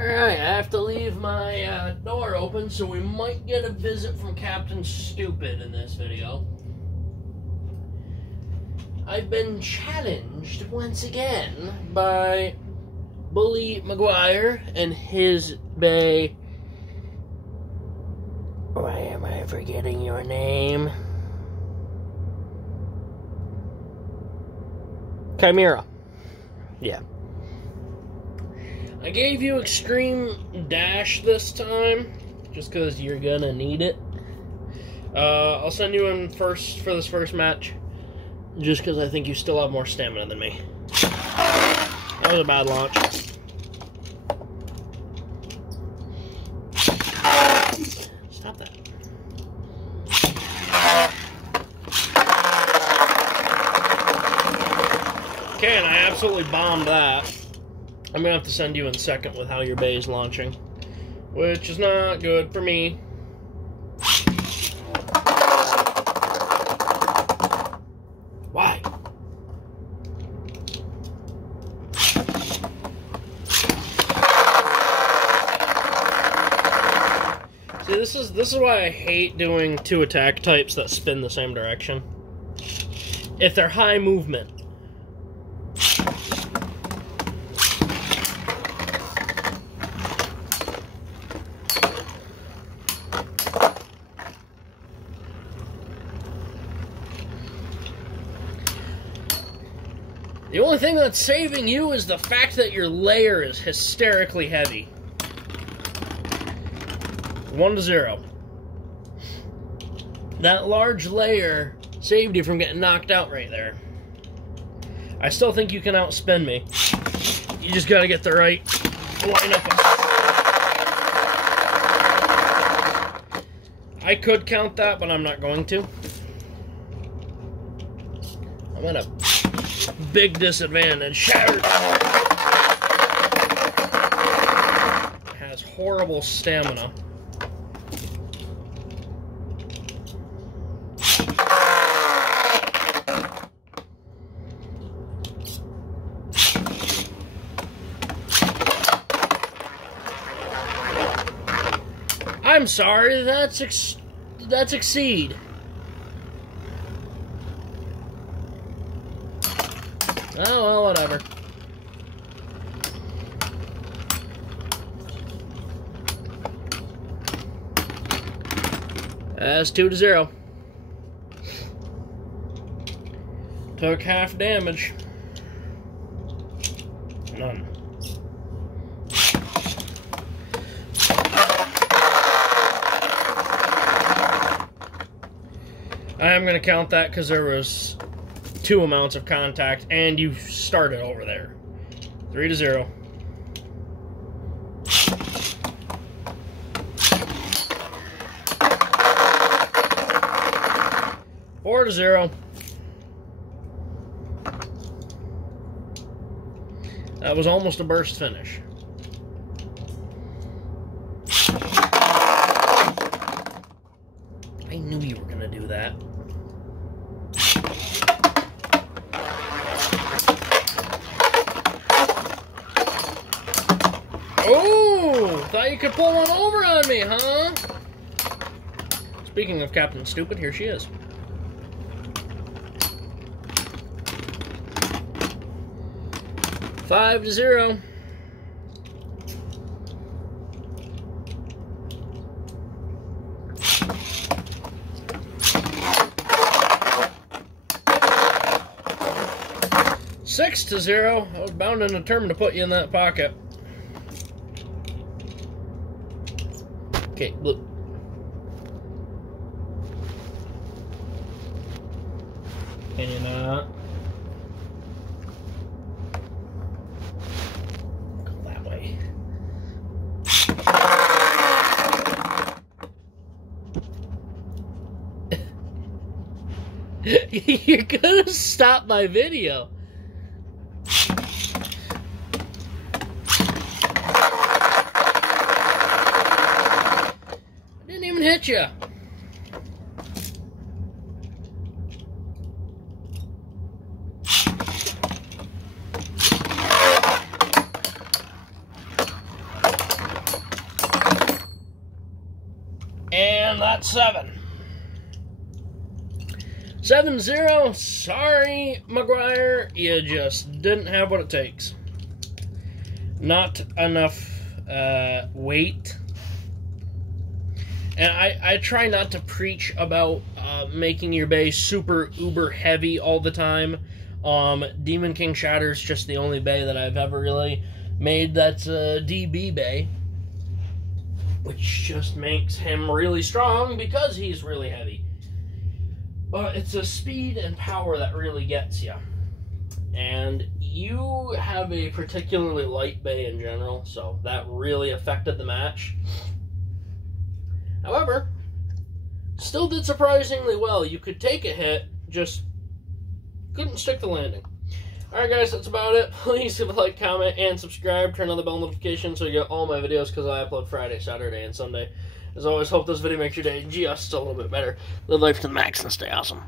Alright, I have to leave my door open, so we might get a visit from Captain Stupid in this video. I've been challenged once again by Bully McGuire and his bae. Why am I forgetting your name? Chimera. Yeah. I gave you Extreme Dash this time, just because you're gonna need it. I'll send you in first for this first match, just because I think you still have more stamina than me. That was a bad launch. Stop that. Okay, and I absolutely bombed that. I'm gonna have to send you in second with how your bae is launching, which is not good for me. Why? See, this is why I hate doing two attack types that spin the same direction. If they're high movement. The only thing that's saving you is the fact that your layer is hysterically heavy. 1-0. That large layer saved you from getting knocked out right there. I still think you can outspin me. You just gotta get the right lineup. I could count that, but I'm not going to. I'm at a big disadvantage. Shatter has horrible stamina. I'm sorry, that's Exceed. Oh, well, whatever. That's 2-0. Took half damage. None. I am going to count that because there was 2 amounts of contact, and you started over there. 3-0. Four to 0. That was almost a burst finish. I knew you were going to do that. Oh, thought you could pull one over on me, huh? Speaking of Captain Stupid, here she is. 5-0. Six to 0. I was bound and determined to put you in that pocket. Okay, look. Can you not? Go that way. You're gonna stop my video. Hit you. And that's 7. 7-0. Sorry, McGuire. You just didn't have what it takes. Not enough weight. And I try not to preach about making your bay super uber heavy all the time. Demon King Shatter is just the only bay that I've ever really made that's a DB bay. Which just makes him really strong because he's really heavy. But it's a speed and power that really gets you. And you have a particularly light bay in general, so that really affected the match. However, still did surprisingly well. You could take a hit, just couldn't stick the landing. Alright guys, that's about it. Please leave a like, comment, and subscribe. Turn on the bell notification so you get all my videos because I upload Friday, Saturday, and Sunday. As always, hope this video makes your day just a little bit better. Live life to the max and stay awesome.